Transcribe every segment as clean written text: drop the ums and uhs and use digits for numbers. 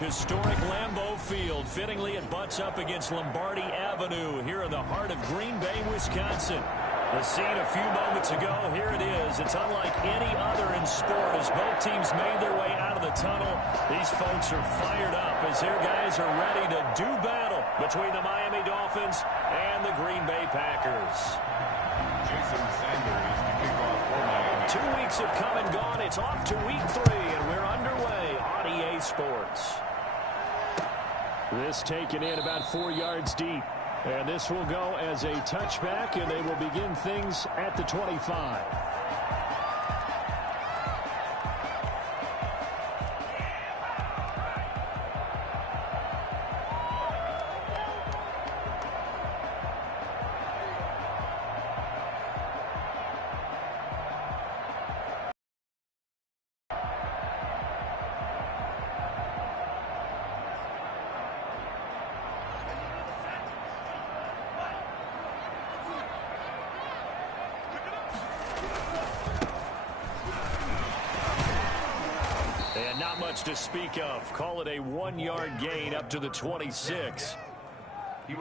Historic Lambeau Field. Fittingly, it butts up against Lombardi Avenue here in the heart of Green Bay, Wisconsin. The scene a few moments ago, here it is. It's unlike any other in sport as both teams made their way out of the tunnel. These folks are fired up as their guys are ready to do battle between the Miami Dolphins and the Green Bay Packers. Jason Sanders to kick off for Miami. 2 weeks have come and gone. It's off to week 3, and we're underway on EA Sports. This taken in about 4 yards deep. And this will go as a touchback, and they will begin things at the 25. Not much to speak of. Call it a 1-yard gain up to the 26.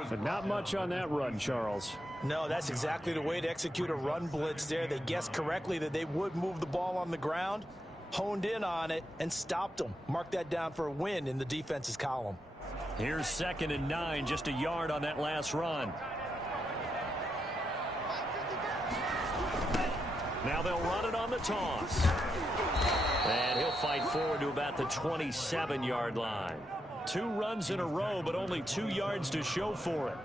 But not much on that run, Charles. No, that's exactly the way to execute a run blitz there. They guessed correctly that they would move the ball on the ground, honed in on it, and stopped them. Mark that down for a win in the defense's column. Here's 2nd and 9, just a yard on that last run. Now they'll run it on the toss. And he'll fight forward to about the 27-yard line. 2 runs in a row, but only 2 yards to show for it.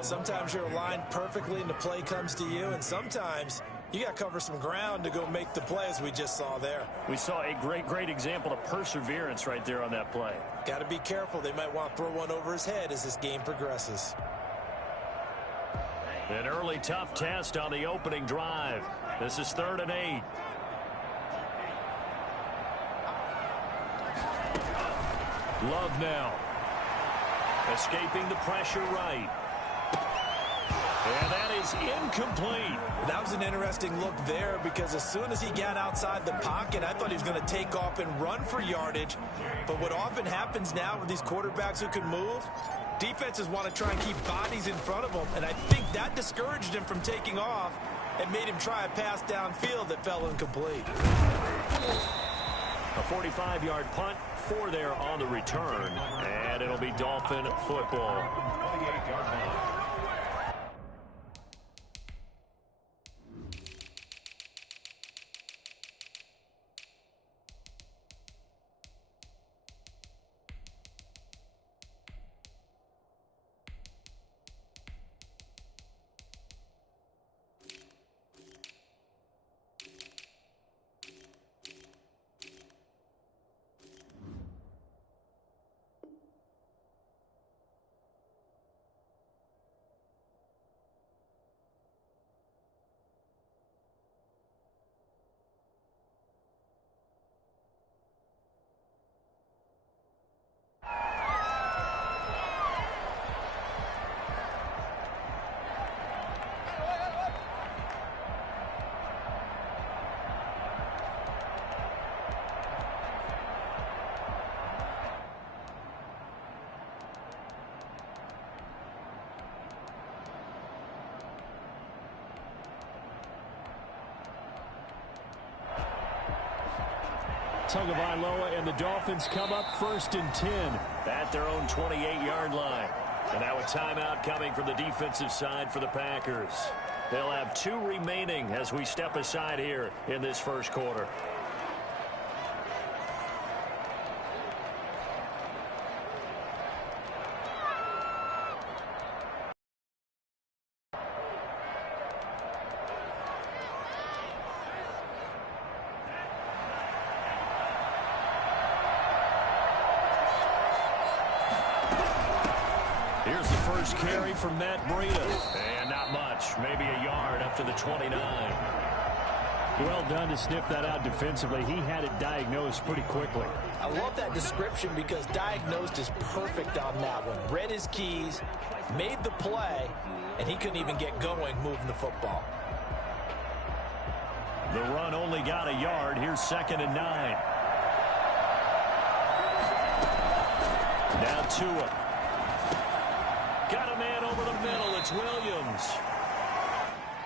Sometimes you're aligned perfectly and the play comes to you, and sometimes you got to cover some ground to go make the play, as we just saw there. We saw a great example of perseverance right there on that play. Got to be careful. They might want to throw one over his head as this game progresses. An early tough test on the opening drive. This is 3rd and 8. Love now. Escaping the pressure right. And that is incomplete. That was an interesting look there because as soon as he got outside the pocket, I thought he was going to take off and run for yardage. But what often happens now with these quarterbacks who can move, defenses want to try and keep bodies in front of them. And I think that discouraged him from taking off and made him try a pass downfield that fell incomplete. A 45-yard punt, 4 there on the return, and it'll be Dolphin football. Tagovailoa and the Dolphins come up 1st and 10 at their own 28-yard line. And now a timeout coming from the defensive side for the Packers. They'll have 2 remaining as we step aside here in this first quarter. Here's the first carry from Matt Breida. And not much. Maybe a yard up to the 29. Well done to sniff that out defensively. He had it diagnosed pretty quickly. I love that description because diagnosed is perfect on that one. Read his keys, made the play, and he couldn't even get going moving the football. The run only got a yard. Here's 2nd and 9. Now Tua. Got a man over the middle. It's Williams.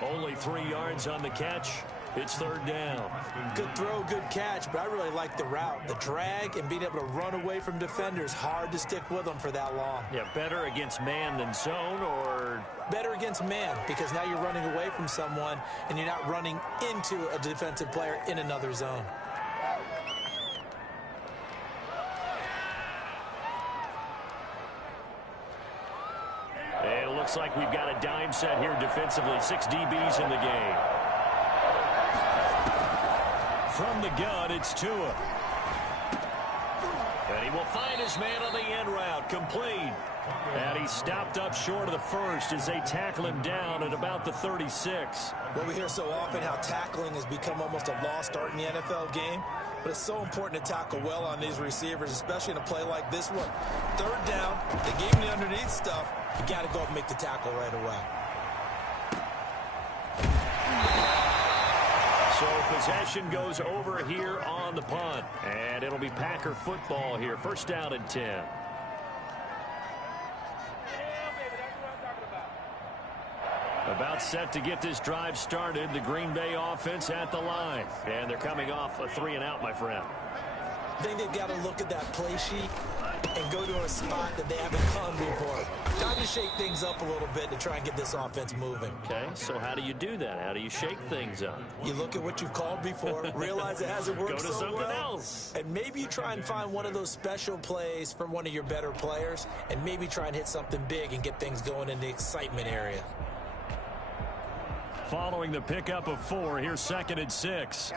Only 3 yards on the catch. It's third down. Good throw, good catch, but I really like the route. The drag and being able to run away from defenders. Hard to stick with them for that long. Yeah, better against man than zone, or? Better against man, because now you're running away from someone and you're not running into a defensive player in another zone. And it looks like we've got a dime set here defensively. 6 DBs in the game. From the gun, it's Tua. And he will find his man on the end route. Complete. And he stopped up short of the first as they tackle him down at about the 36. Well, we hear so often how tackling has become almost a lost art in the NFL game. But it's so important to tackle well on these receivers, especially in a play like this one. Third down, they gave him the underneath stuff. You got to go up and make the tackle right away. So possession goes over here on the punt. And it'll be Packer football here. First down and 10. About set to get this drive started. The Green Bay offense at the line. And they're coming off a 3-and-out, my friend. I think they've got to look at that play sheet and go to a spot that they haven't done before. Time to shake things up a little bit to try and get this offense moving. Okay, so how do you do that? How do you shake things up? You look at what you've called before, realize it hasn't worked Go to so something well, else. and maybe you try and find one of those special plays from one of your better players, and maybe try and hit something big and get things going in the excitement area. Following the pickup of 4, here's 2nd and 6.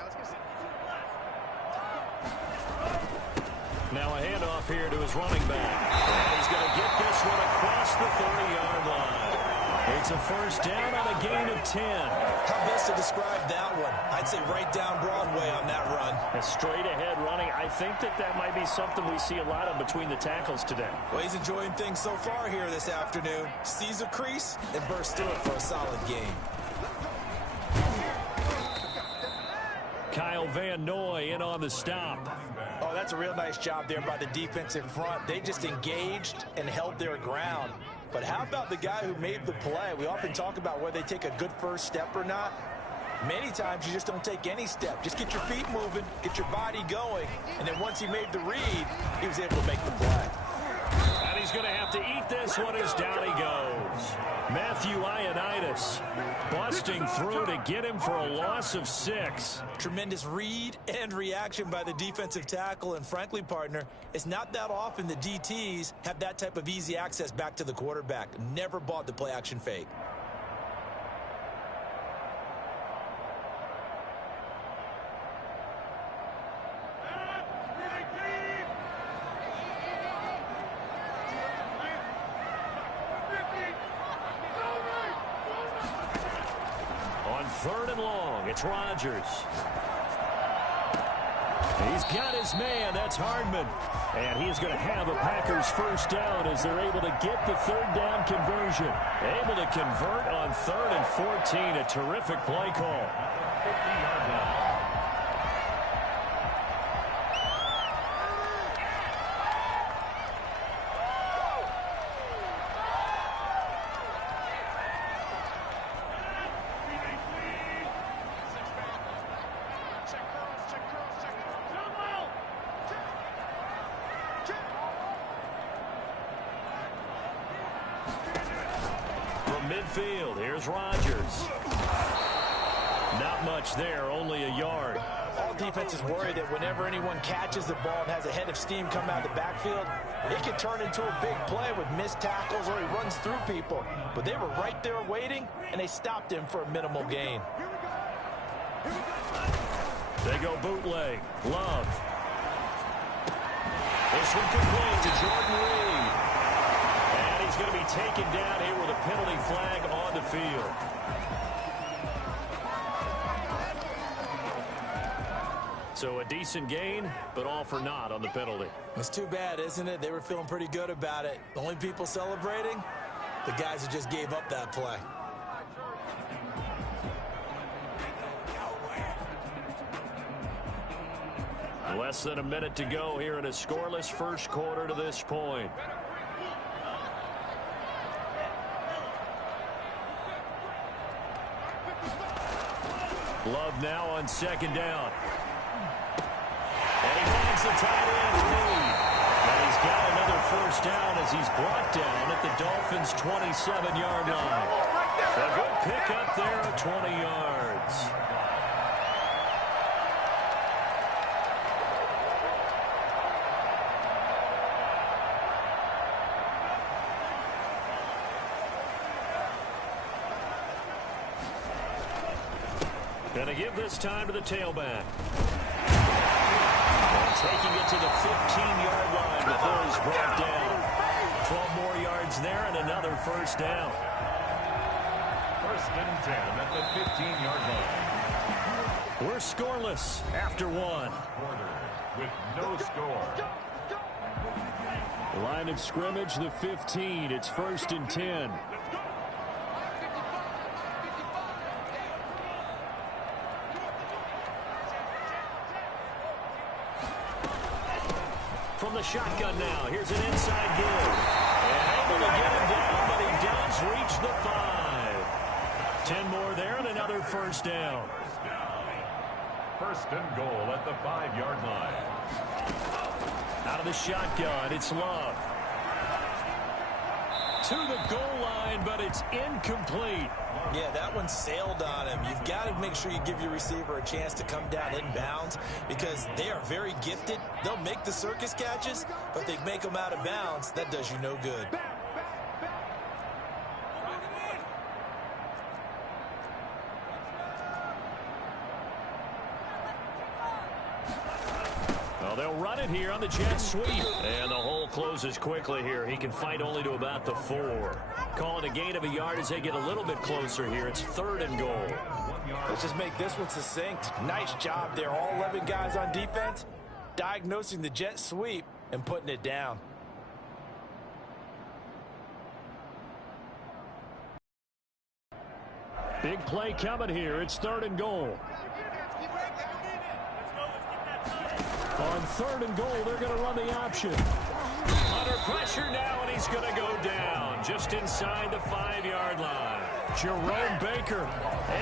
Now a handoff here to his running back. And he's going to get this one across the 30-yard line. It's a first down on a gain of 10. How best to describe that one? I'd say right down Broadway on that run. A straight-ahead running. I think that might be something we see a lot of between the tackles today. Well, he's enjoying things so far here this afternoon. Sees a crease and bursts through it for a solid game. Kyle Van Noy in on the stop. Oh, that's a real nice job there by the defensive front. They just engaged and held their ground. But how about the guy who made the play? We often talk about whether they take a good first step or not. Many times you just don't take any step. Just get your feet moving, get your body going, and then once he made the read, he was able to make the play. And he's going to have to eat this one as down he goes. Matthew Ioannidis busting through to get him for a loss of 6. Tremendous read and reaction by the defensive tackle, and frankly, partner, it's not that often the DTs have that type of easy access back to the quarterback. Never bought the play-action fake. Third and long, it's Rodgers. He's got his man, that's Hardman. And he is going to have a Packers first down as they're able to get the third down conversion. Able to convert on 3rd and 14, a terrific play call. 50-yard line. Midfield, here's Rodgers. Not much there, only a yard. All defenses worry that whenever anyone catches the ball and has a head of steam come out of the backfield, it can turn into a big play with missed tackles or he runs through people. But they were right there waiting, and they stopped him for a minimal gain. They go bootleg. Love. This one complete to Jordan Reed. And he's going to be taken down here with a penalty flag on the field. So a decent gain, but all for naught on the penalty. It's too bad, isn't it? They were feeling pretty good about it. The only people celebrating, the guys who just gave up that play. Less than a minute to go here in a scoreless first quarter to this point. Love now on second down. And he finds the tight end lead. And he's got another first down as he's brought down at the Dolphins' 27-yard line. A good pickup there of 20 yards. Going to give this time to the tailback. And taking it to the 15-yard line before he's brought down. 12 more yards there and another first down. First and 10 at the 15-yard line. We're scoreless after one. Quarter with no score. Line of scrimmage, the 15. It's first and 10. From the shotgun now. Here's an inside give. And able to get him down, but he does reach the 5. 10 more there and another first down. First and goal at the 5-yard line. Out of the shotgun, it's Love. To the goal line, but it's incomplete. Yeah, that one sailed on him. You've got to make sure you give your receiver a chance to come down inbounds because they are very gifted. They'll make the circus catches, but they make them out of bounds. That does you no good. Well, they'll run it here on the jet sweep. And the hole closes quickly here. He can fight only to about the 4. Call it a gain of a yard as they get a little bit closer here. It's third and goal. Let's just make this one succinct. Nice job there. All 11 guys on defense diagnosing the jet sweep and putting it down. Big play coming here. It's third and goal. On third and goal, they're going to run the option. Under pressure now, and he's going to go down just inside the 5-yard line. Jerome Baker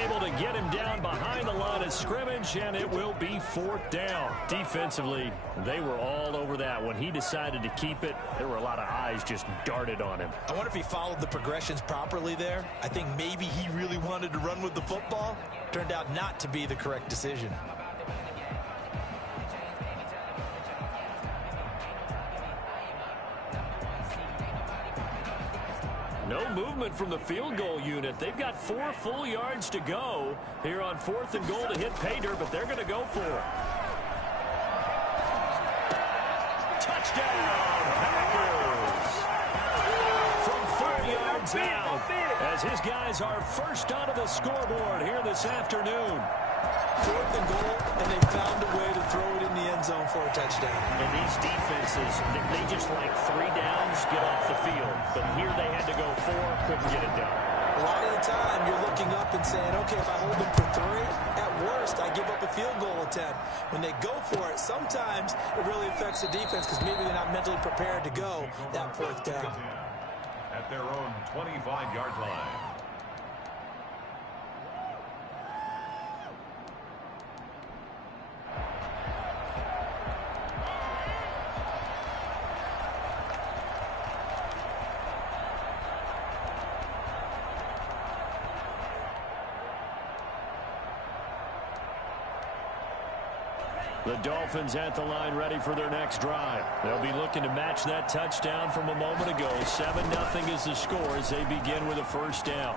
able to get him down behind the line of scrimmage, and it will be fourth down. Defensively, they were all over that. When he decided to keep it, there were a lot of eyes just darted on him. I wonder if he followed the progressions properly there. I think maybe he really wanted to run with the football. Turned out not to be the correct decision. No movement from the field goal unit. They've got 4 full yards to go here on fourth and goal to hit pay dirt, but they're going to go for it. Touchdown, Packers! From 4 yards out, as his guys are first onto the scoreboard here this afternoon. Fourth and goal, and they found a way to throw it in the end zone for a touchdown. And these defenses, they just like 3 downs, get off the field. But here they had to go 4, couldn't get it done. A lot of the time, you're looking up and saying, okay, if I hold them for 3, at worst, I give up a field goal attempt. When they go for it, sometimes it really affects the defense because maybe they're not mentally prepared to go that fourth down. At their own 25-yard line. The Dolphins at the line ready for their next drive. They'll be looking to match that touchdown from a moment ago. 7-0 is the score as they begin with a first down.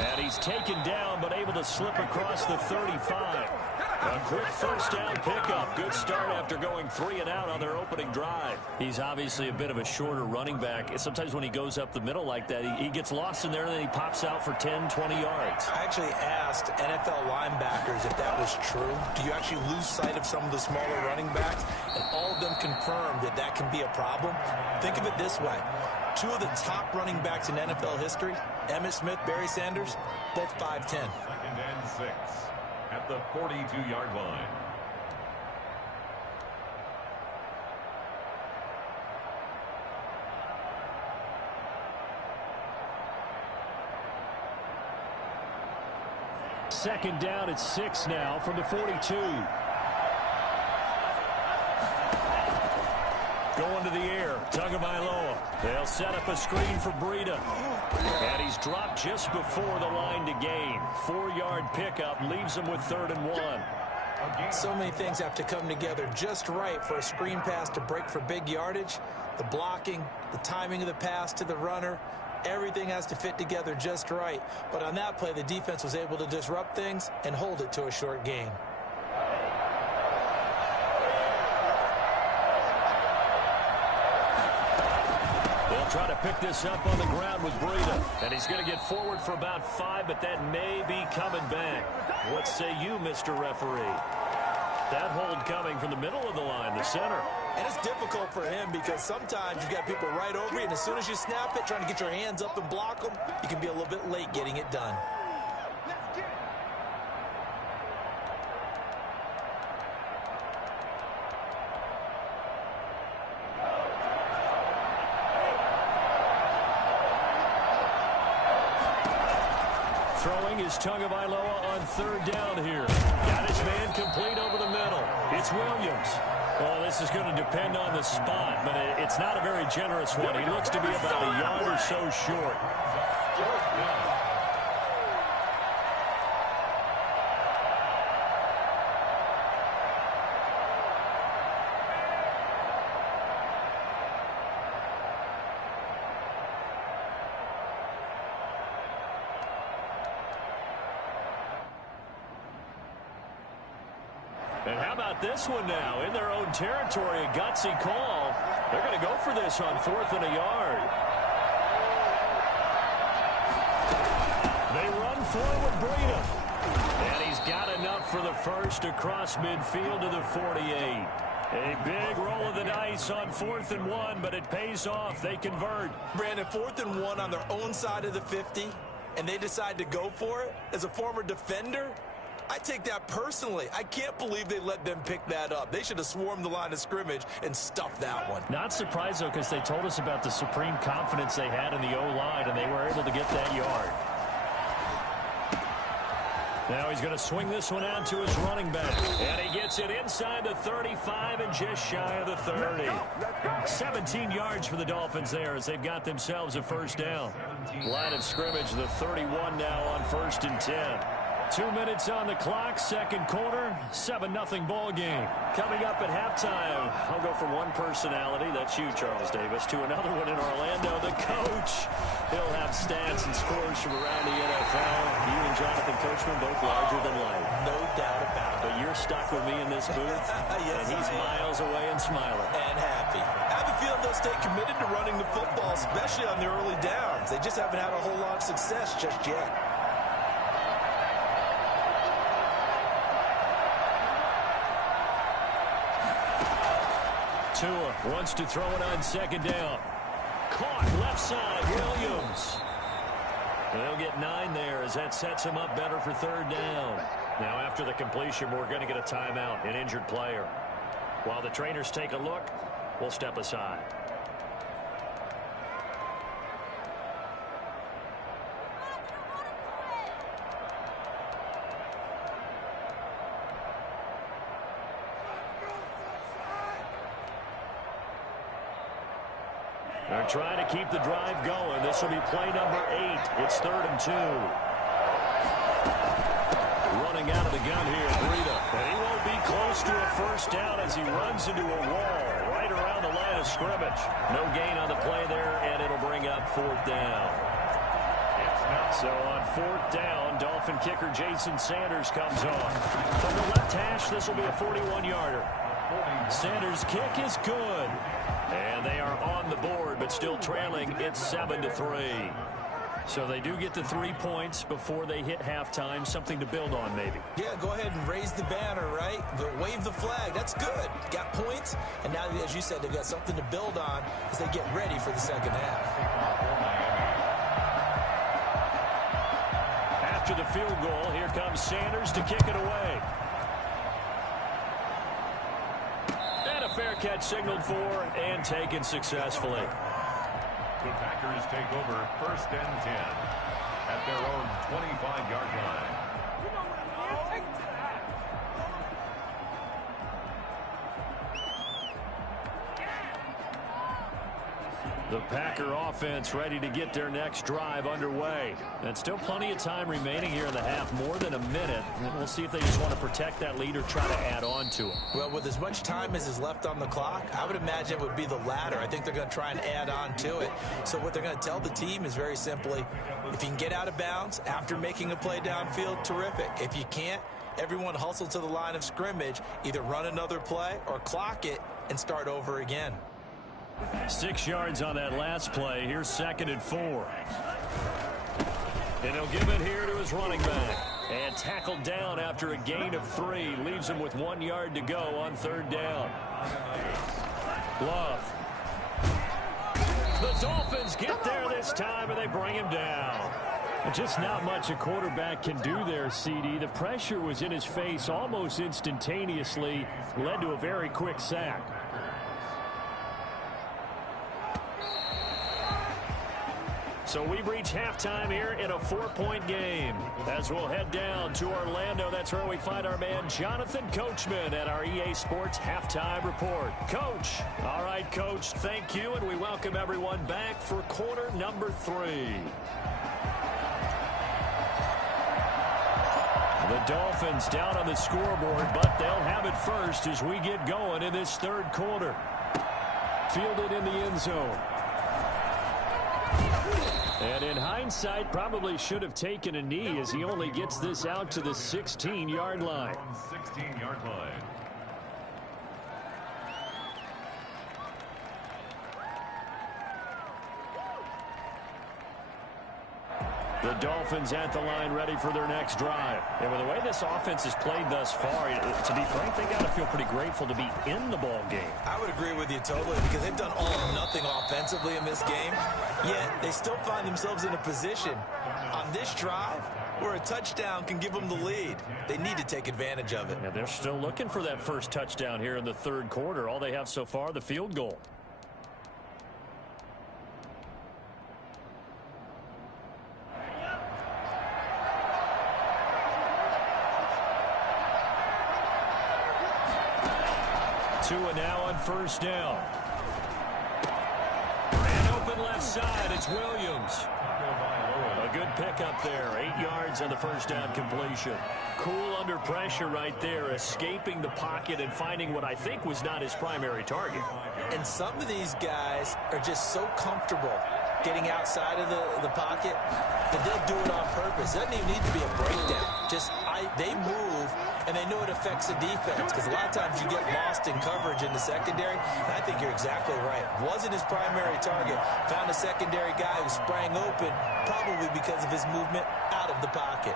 And he's taken down but able to slip across the 35. A quick first down pickup. Good start after going 3 and out on their opening drive. He's obviously a bit of a shorter running back. Sometimes when he goes up the middle like that, he gets lost in there and then he pops out for 10, 20 yards. I actually asked NFL linebackers if that was true. Do you actually lose sight of some of the smaller running backs? And all of them confirmed that that can be a problem. Think of it this way. 2 of the top running backs in NFL history, Emmitt Smith, Barry Sanders, both 5'10". Second and 6 at the 42-yard line. second down at 6 now from the 42. Going to the air, Tagovailoa. They'll set up a screen for Breida. And he's dropped just before the line to gain. 4-yard pickup leaves him with 3rd and 1. So many things have to come together just right for a screen pass to break for big yardage. The blocking, the timing of the pass to the runner, everything has to fit together just right. But on that play, the defense was able to disrupt things and hold it to a short gain. They'll try to pick this up on the ground with Breida. And he's going to get forward for about 5, but that may be coming back. What say you, Mr. Referee? That hold coming from the middle of the line, the center. And it's difficult for him because sometimes you've got people right over you, and as soon as you snap it, trying to get your hands up and block them, you can be a little bit late getting it done. Throwing is Tagovailoa on 3rd down here. Got his man complete over the middle. It's Williams. Well, this is going to depend on the spot, but it's not a very generous one. He looks to be about a yard or so short. And how about this one now? In their own territory, a gutsy call. They're going to go for this on 4th and a yard. They run forward, Breida. And he's got enough for the first across midfield to the 48. A big roll of the dice on 4th and 1, but it pays off. They convert. Brandon, 4th and 1 on their own side of the 50, and they decide to go for it. As a former defender, I take that personally. I can't believe they let them pick that up. They should have swarmed the line of scrimmage and stuffed that one. Not surprised, though, because they told us about the supreme confidence they had in the O-line, and they were able to get that yard. Now he's going to swing this one out to his running back. And he gets it inside the 35 and just shy of the 30. 17 yards for the Dolphins there as they've got themselves a first down. Line of scrimmage, the 31 now on 1st and 10. 2 minutes on the clock, second quarter, 7-0 ball game. Coming up at halftime, I'll go from one personality, that's you, Charles Davis, to another one in Orlando, the coach. He'll have stats and scores from around the NFL. You and Jonathan Coachman both larger than life. No doubt about it. But you're stuck with me in this booth, yes, and he's miles away and smiling. And happy. I have a feeling they'll stay committed to running the football, especially on the early downs. They just haven't had a whole lot of success just yet. Tua wants to throw it on second down. Caught left side, Williams. They'll get 9 there as that sets him up better for 3rd down. Now after the completion, we're going to get a timeout, an injured player. While the trainers take a look, we'll step aside. They're trying to keep the drive going. This will be play number 8. It's 3rd and 2. Running out of the gun here, Breida. And he won't be close to a first down as he runs into a wall right around the line of scrimmage. No gain on the play there, and it'll bring up 4th down. So on 4th down, Dolphin kicker Jason Sanders comes on. From the left hash, this will be a 41-yarder. Sanders' kick is good. And they are on the board, but still trailing. It's 7-3. So they do get the 3 points before they hit halftime. Something to build on, maybe. Yeah, go ahead and raise the banner, right? Wave the flag. That's good. Got points. And now, as you said, they've got something to build on as they get ready for the second half. After the field goal, here comes Sanders to kick it away. Fair catch signaled for and taken successfully. The Packers take over 1st and 10 at their own 25-yard line. The Packer offense ready to get their next drive underway. And still plenty of time remaining here in the half, more than a minute. And we'll see if they just want to protect that lead or try to add on to it. Well, with as much time as is left on the clock, I would imagine it would be the latter. I think they're going to try and add on to it. So what they're going to tell the team is very simply, if you can get out of bounds after making a play downfield, terrific. If you can't, everyone hustle to the line of scrimmage, either run another play or clock it and start over again. 6 yards on that last play. Here's 2nd and 4. And he'll give it here to his running back. And tackled down after a gain of 3. Leaves him with 1 yard to go on 3rd down. Love. The Dolphins get there this time, and they bring him down. Just not much a quarterback can do there, CD. The pressure was in his face almost instantaneously. Led to a very quick sack. So we've reached halftime here in a 4-point game. As we'll head down to Orlando, that's where we find our man Jonathan Coachman at our EA Sports Halftime Report. Coach. All right, Coach, thank you, and we welcome everyone back for quarter number 3. The Dolphins down on the scoreboard, but they'll have it first as we get going in this 3rd quarter. Fielded in the end zone. And in hindsight, probably should have taken a knee as he only gets this out to the 16-yard line. 16-yard line. The Dolphins at the line ready for their next drive. And with the way this offense has played thus far, to be frank, they got to feel pretty grateful to be in the ball game. I would agree with you totally because they've done all or nothing offensively in this game, yet they still find themselves in a position on this drive where a touchdown can give them the lead. They need to take advantage of it. And they're still looking for that first touchdown here in the 3rd quarter. All they have so far, the field goal. Tua now on 1st down. And open left side, it's Williams. A good pickup there, 8 yards on the 1st down completion. Cool under pressure right there, escaping the pocket and finding what I think was not his primary target. And some of these guys are just so comfortable getting outside of the pocket that they'll do it on purpose. It doesn't even need to be a breakdown. They move, and they know it affects the defense because a lot of times you get lost in coverage in the secondary, and I think you're exactly right. Wasn't his primary target. Found a secondary guy who sprang open, probably because of his movement out of the pocket.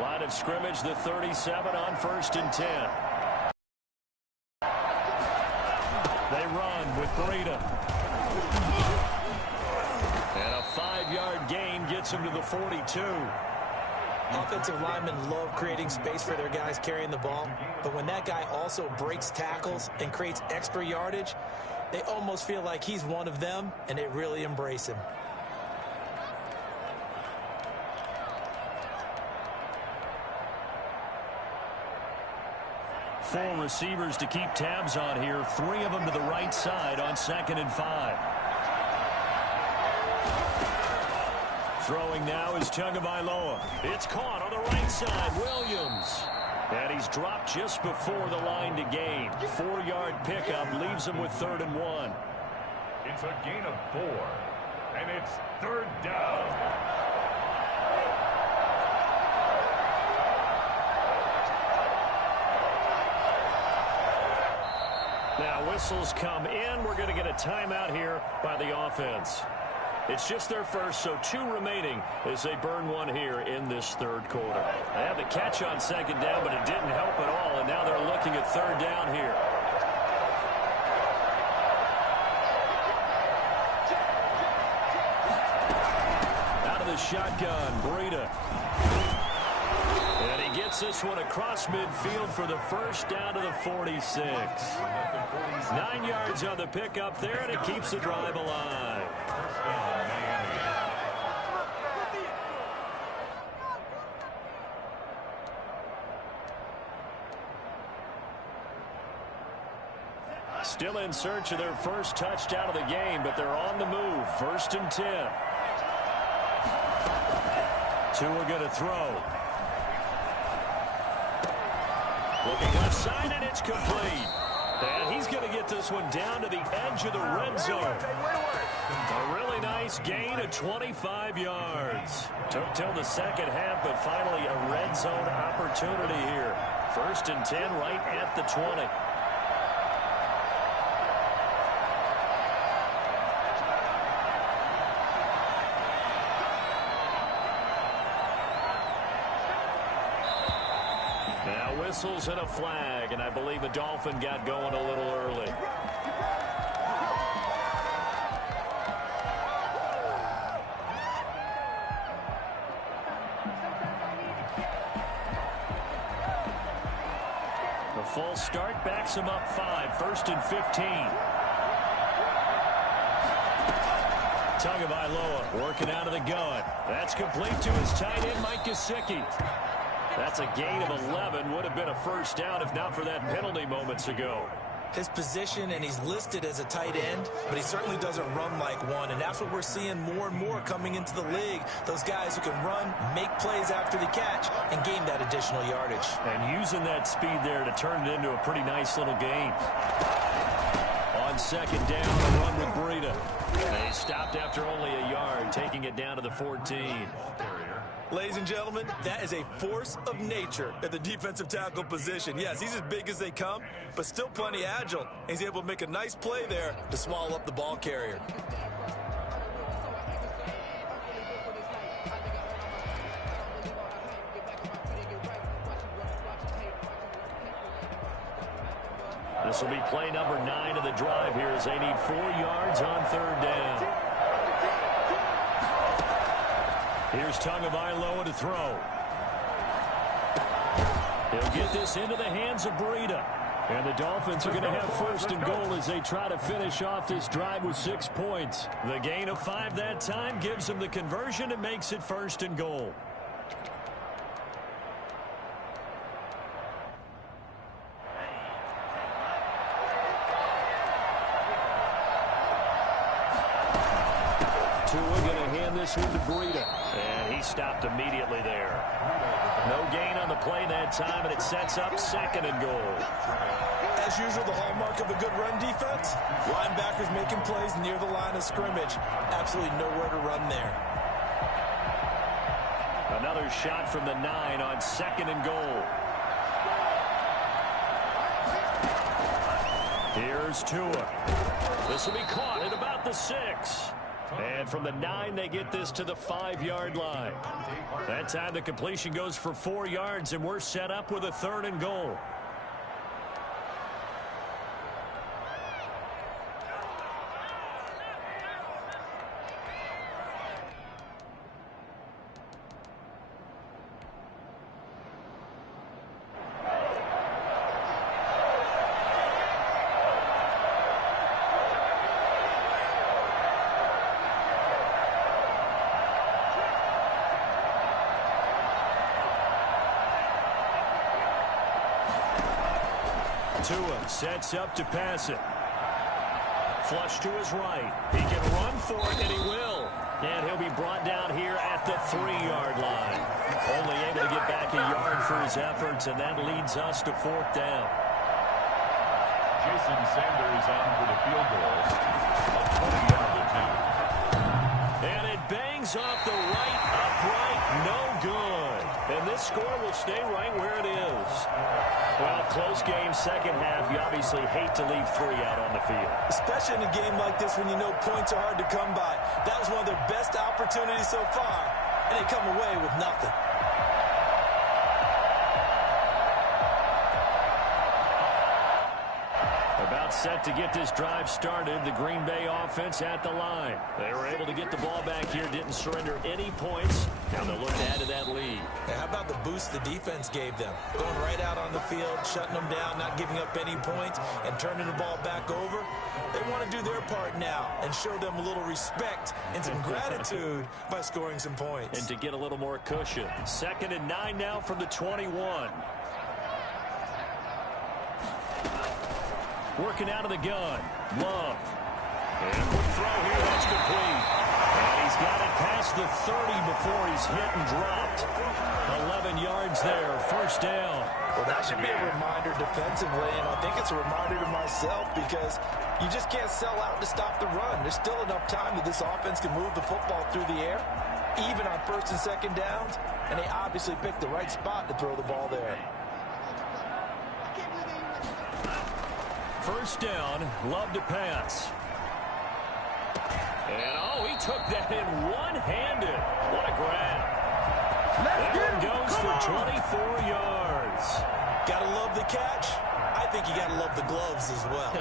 Line of scrimmage, the 37 on 1st and 10. They run with Breida. And a 5-yard gain gets him to the 42. Offensive linemen love creating space for their guys carrying the ball, but when that guy also breaks tackles and creates extra yardage, they almost feel like he's one of them, and they really embrace him. Four receivers to keep tabs on here. 3 of them to the right side on 2nd and 5. Throwing now is Tagovailoa. It's caught on the right side. Williams. And he's dropped just before the line to gain. 4-yard pickup leaves him with 3rd and 1. It's a gain of 4. And it's 3rd down. Now whistles come in. We're going to get a timeout here by the offense. It's just their first, so 2 remaining as they burn 1 here in this 3rd quarter. They had the catch on 2nd down, but it didn't help at all, and now they're looking at 3rd down here. Out of the shotgun, Breida. And he gets this one across midfield for the first down to the 46. 9 yards on the pickup there, and it keeps the drive alive. Still in search of their first touchdown of the game, but they're on the move. 1st and 10. Tua going to throw. Looking left side, and it's complete. And he's going to get this one down to the edge of the red zone. A really nice gain of 25 yards. Took till the second half, but finally a red zone opportunity here. 1st and 10 right at the 20. Now whistles and a flag, and I believe a Dolphin got going a little early. The false start backs him up 5. 1st and 15. Tagovailoa working out of the gun. That's complete to his tight end, Mike Gesicki. That's a gain of 11. Would have been a first down if not for that penalty moments ago. His position, and he's listed as a tight end, but he certainly doesn't run like one, and that's what we're seeing more and more coming into the league. Those guys who can run, make plays after the catch, and gain that additional yardage. And using that speed there to turn it into a pretty nice little game. On 2nd down, a run with Breida. They stopped after only a yard, taking it down to the 14. Ladies and gentlemen, that is a force of nature at the defensive tackle position. Yes, he's as big as they come, but still plenty agile. He's able to make a nice play there to swallow up the ball carrier. This will be play number 9 of the drive here as they need 4 yards on 3rd down. Here's Tagovailoa to throw. He'll get this into the hands of Breida. And the Dolphins are going to have 1st and goal as they try to finish off this drive with 6 points. The gain of 5 that time gives them the conversion and makes it 1st and goal. Tua going to hand this one to Breida. And he stopped immediately there. No gain on the play that time, and it sets up 2nd and goal. As usual, the hallmark of a good run defense, linebackers making plays near the line of scrimmage. Absolutely nowhere to run there. Another shot from the 9 on 2nd and goal. Here's Tua. This will be caught at about the 6. And from the 9, they get this to the 5-yard line. That time the completion goes for 4 yards, and we're set up with a 3rd and goal. Tua sets up to pass it. Flush to his right. He can run for it, and he will. And he'll be brought down here at the 3-yard line. Only able to get back a yard for his efforts, and that leads us to 4th down. Jason Sanders on for the field goal. A 20-yard attempt. And it bangs off the right upright. No good. And this score will stay right where it is. Well, close game, second half. You obviously hate to leave 3 out on the field. Especially in a game like this when you know points are hard to come by. That was one of their best opportunities so far, and they come away with nothing. About set to get this drive started. The Green Bay offense at the line. They were able to get the ball back here, didn't surrender any points. Now they'll look to add to that lead. Now, how about the boost the defense gave them? Going right out on the field, shutting them down, not giving up any points, and turning the ball back over. They want to do their part now and show them a little respect and some gratitude by scoring some points. And to get a little more cushion. 2nd and 9 now from the 21. Working out of the gun. Love. And a quick throw here. That's complete. And he's got it past the 30 before he's hit and dropped. 11 yards there. First down. Well, that should be a reminder defensively, and I think it's a reminder to myself because you just can't sell out to stop the run. There's still enough time that this offense can move the football through the air, even on first and second downs, and they obviously picked the right spot to throw the ball there. First down, Love to pass. And, oh, he took that in one-handed. What a grab. That one goes for 24 yards. Gotta love the catch. I think you gotta love the gloves as well.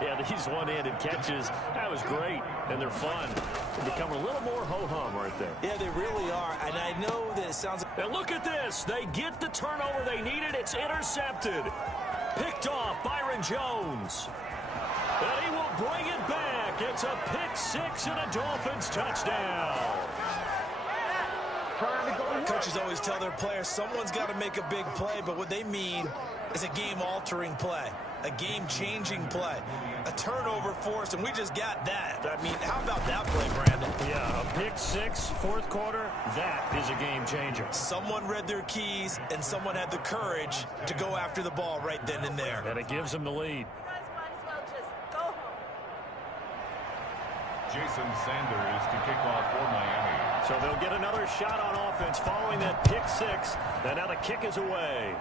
Yeah, these one-handed catches, that was great, and they're fun. They become a little more ho-hum right there. Yeah, they really are, and I know that it sounds... And look at this. They get the turnover they needed. It's intercepted. Picked off Byron Jones. And he will bring it back. It's a pick six and a Dolphins touchdown. Coaches always tell their players someone's got to make a big play, but what they mean is a game-altering play, a game-changing play, a turnover force, and we just got that. I mean, how about that play, Brandon? Yeah, a pick six, fourth quarter, that is a game-changer. Someone read their keys, and someone had the courage to go after the ball right then and there. And it gives them the lead. Jason Sanders to kick off for Miami. So they'll get another shot on offense following that pick six. And now the kick is away.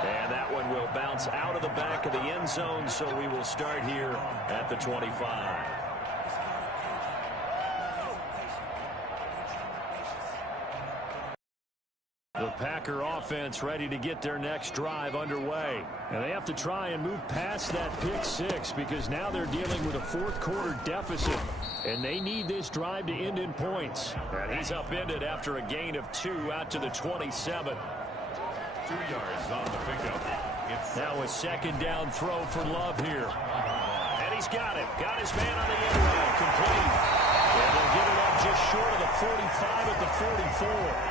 And that one will bounce out of the back of the end zone, so we will start here at the 25. The Packer offense ready to get their next drive underway. And they have to try and move past that pick six because now they're dealing with a fourth quarter deficit. And they need this drive to end in points. And he's upended after a gain of 2 out to the 27. 2 yards on the pickup. It's now a second down throw for Love here. And he's got it. Got his man on the end route. Complete. And they'll get it up just short of the 45 at the 44.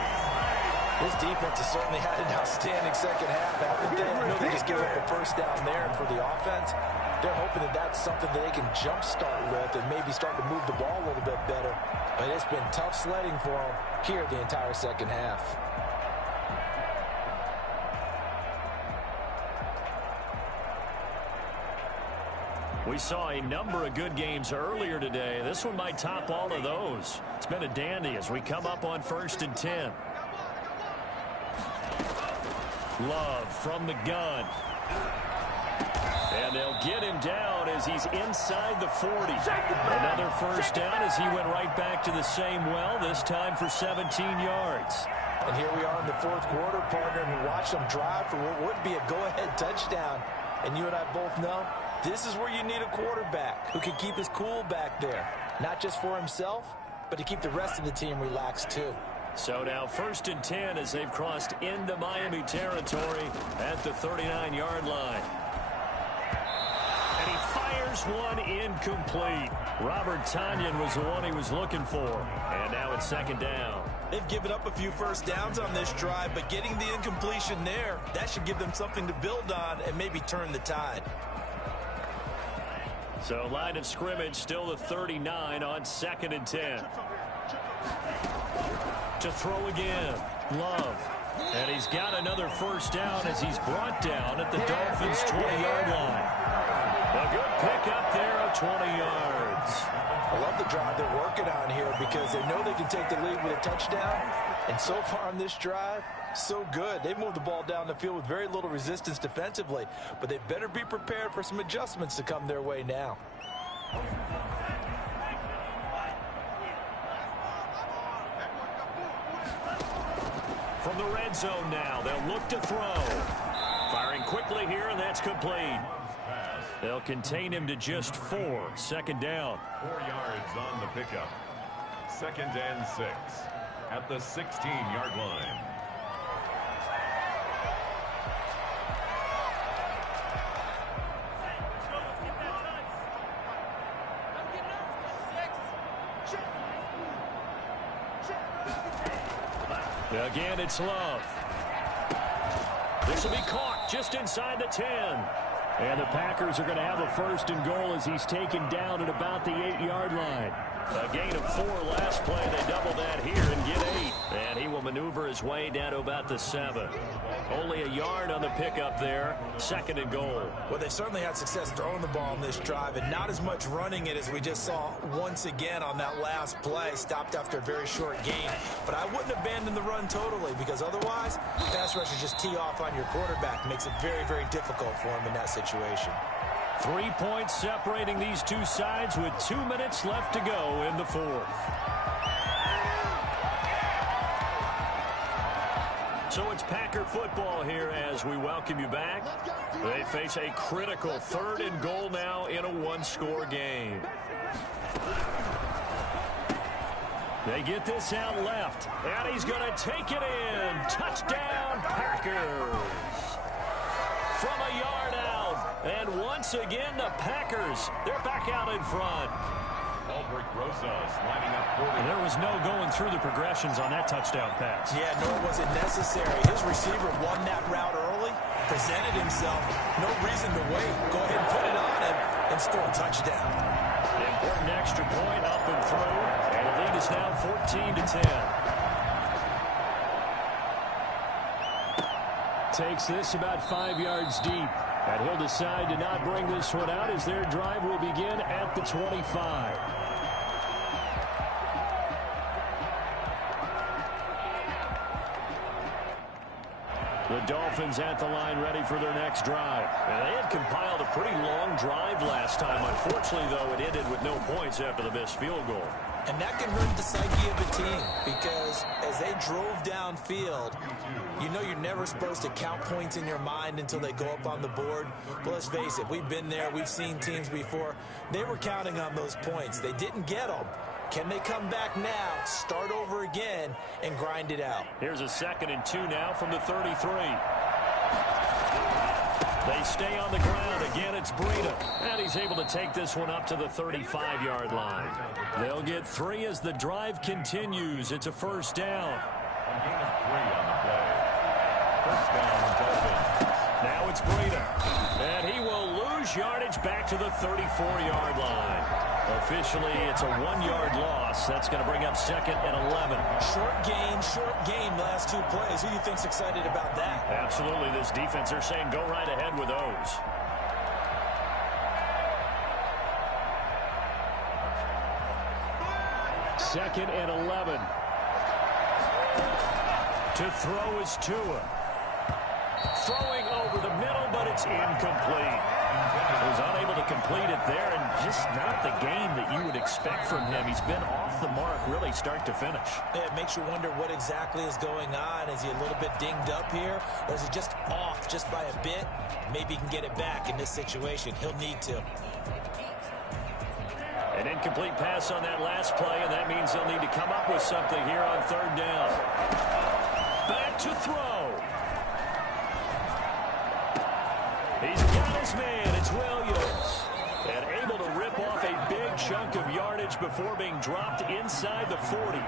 This defense has certainly had an outstanding second half, haven't they? I know they just give up a first down there, and for the offense, they're hoping that that's something that they can jumpstart with and maybe start to move the ball a little bit better. But it's been tough sledding for them here the entire second half. We saw a number of good games earlier today. This one might top all of those. It's been a dandy as we come up on 1st and 10. Love from the gun. And they'll get him down as he's inside the 40. Another first down as he went right back to the same well, this time for 17 yards. And here we are in the fourth quarter, partner, and we watch them drive for what would be a go-ahead touchdown. And you and I both know this is where you need a quarterback who can keep his cool back there. Not just for himself, but to keep the rest of the team relaxed too. So now 1st and 10 as they've crossed into Miami territory at the 39-yard line. And he fires one incomplete. Robert Tonyan was the one he was looking for. And now it's 2nd down. They've given up a few first downs on this drive, but getting the incompletion there, that should give them something to build on and maybe turn the tide. So line of scrimmage still the 39 on 2nd and 10. To throw again, Love. And he's got another first down as he's brought down at the Dolphins' 20-yard line. A good pickup there of 20 yards. I love the drive they're working on here because they know they can take the lead with a touchdown. And so far on this drive, so good. They moved the ball down the field with very little resistance defensively, but they better be prepared for some adjustments to come their way now. From the red zone now, they'll look to throw. Firing quickly here, and that's complete. They'll contain him to just 4. 2nd down. 4 yards on the pickup. 2nd and 6 at the 16-yard line. Again, it's Love. This will be caught just inside the 10. And the Packers are going to have a 1st and goal as he's taken down at about the 8-yard line. A gain of 4 last play. They double that here and get 8. And he will maneuver his way down to about the 7. Only a yard on the pickup there. 2nd and goal. Well, they certainly had success throwing the ball on this drive and not as much running it as we just saw once again on that last play. Stopped after a very short gain. But I wouldn't abandon the run totally because otherwise, pass rushers just tee off on your quarterback. Makes it very, very difficult for him in that situation. 3 points separating these two sides with 2 minutes left to go in the 4th. So it's Packer football here as we welcome you back. They face a critical 3rd and goal now in a 1-score game. They get this out left, and he's going to take it in. Touchdown, Packers. From a yard out, and once again the Packers, they're back out in front. Aldrich Rosas lining up 40. And there was no going through the progressions on that touchdown pass. Yeah, nor was it necessary. His receiver won that route early, presented himself. No reason to wait. Go ahead and put it on him and score a touchdown. Important extra point up and through, and the lead is now 14-10. Takes this about 5 yards deep. And he'll decide to not bring this one out as their drive will begin at the 25. The Dolphins at the line ready for their next drive. And they had compiled a pretty long drive last time. Unfortunately, though, it ended with no points after the missed field goal. And that can hurt the psyche of a team because as they drove downfield, you know you're never supposed to count points in your mind until they go up on the board. But let's face it, we've been there. We've seen teams before. They were counting on those points. They didn't get them. Can they come back now, start over again, and grind it out? Here's a 2nd and 2 now from the 33. They stay on the ground. Again, it's Breida. And he's able to take this one up to the 35-yard line. They'll get 3 as the drive continues. It's a 1st down. A gain of 3 on the play. 1st down, Dolphins. Now it's Breida. And he will lose yardage back to the 34-yard line. Officially, it's a 1-yard loss. That's going to bring up 2nd and 11. Short gain the last 2 plays. Who do you think's excited about that? Absolutely. This defense, they're saying go right ahead with those. Second and 11. To throw is Tua. Throwing over the middle, but it's incomplete. He was unable to complete it there, and just not the game that you would expect from him. He's been off the mark really start to finish. Yeah, it makes you wonder what exactly is going on. Is he a little bit dinged up here, or is he just off just by a bit? Maybe he can get it back in this situation. He'll need to. An incomplete pass on that last play, and that means they'll need to come up with something here on 3rd down. Back to throw. He's got his man. It's Williams. And able to rip off a big chunk of yardage before being dropped inside the 40.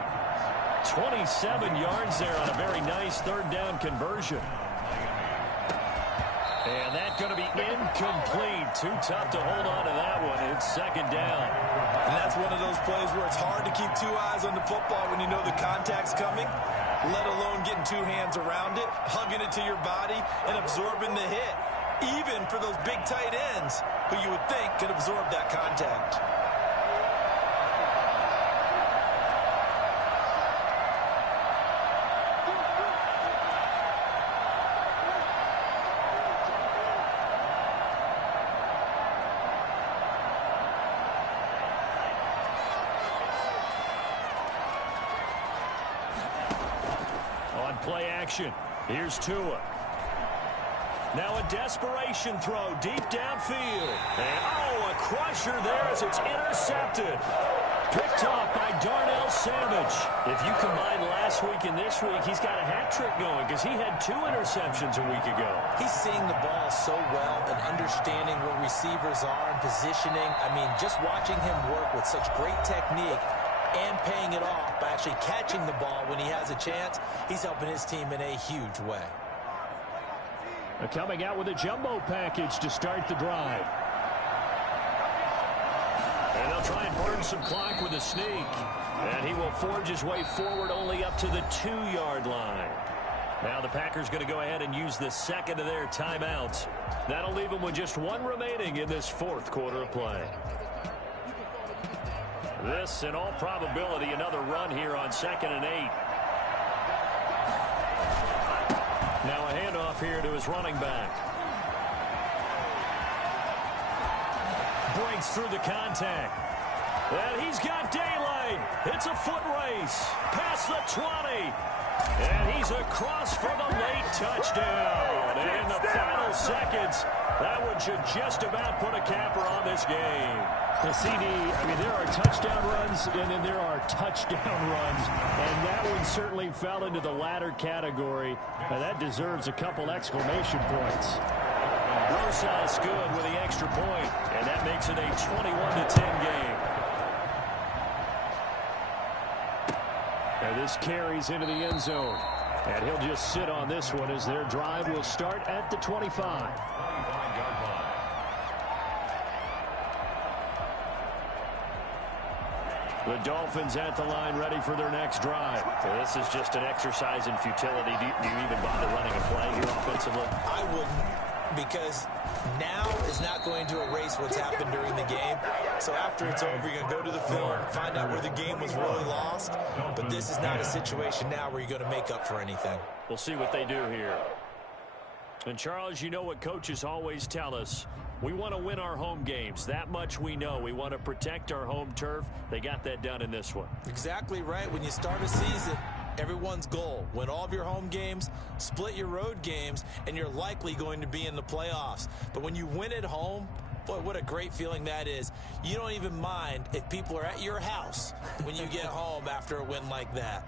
27 yards there on a very nice 3rd down conversion. And that's going to be incomplete. Too tough to hold on to that one. It's 2nd down. And that's one of those plays where it's hard to keep 2 eyes on the football when you know the contact's coming, let alone getting 2 hands around it, hugging it to your body, and absorbing the hit. Even for those big tight ends who you would think could absorb that contact. On play action, here's Tua. Now a desperation throw deep downfield. And, oh, a crusher there as it's intercepted. Picked off by Darnell Savage. If you combine last week and this week, he's got a hat trick going because he had 2 interceptions a week ago. He's seeing the ball so well and understanding where receivers are and positioning. I mean, just watching him work with such great technique and paying it off by actually catching the ball when he has a chance, he's helping his team in a huge way. Coming out with a jumbo package to start the drive. And they'll try and burn some clock with a sneak. And he will forge his way forward only up to the 2-yard line. Now the Packers going to go ahead and use the second of their timeouts. That'll leave them with just one remaining in this fourth quarter of play. This, in all probability, another run here on 2nd and 8. Now a handoff here to his running back. Breaks through the contact. And he's got daylight. It's a foot race. Past the 20. And he's across for the late touchdown. And in the final seconds, that one should just about put a capper on this game. The CD, I mean, there are touchdown runs, and then there are touchdown runs. And that one certainly fell into the latter category. And that deserves a couple exclamation points. Rosas good with the extra point, and that makes it a 21-10 game. And this carries into the end zone. And he'll just sit on this one as their drive will start at the 25. The Dolphins at the line ready for their next drive. So this is just an exercise in futility. Do you even bother running a play here offensively? I wouldn't, because now is not going to erase what's happened during the game. So after it's over, you're going to go to the film, find out where the game was really lost. But this is not a situation now where you're going to make up for anything. We'll see what they do here. And, Charles, you know what coaches always tell us. We want to win our home games. That much we know. We want to protect our home turf. They got that done in this one. Exactly right. When you start a season, everyone's goal: win all of your home games, split your road games, and you're likely going to be in the playoffs. But when you win at home, boy, what a great feeling that is. You don't even mind if people are at your house when you get home after a win like that.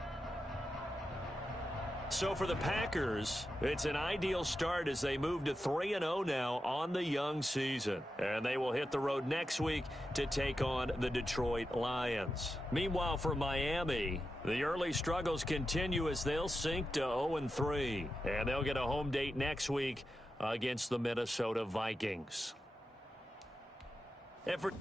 So for the Packers, it's an ideal start as they move to 3-0 now on the young season. And they will hit the road next week to take on the Detroit Lions. Meanwhile, for Miami, the early struggles continue as they'll sink to 0-3. And they'll get a home date next week against the Minnesota Vikings. Effort.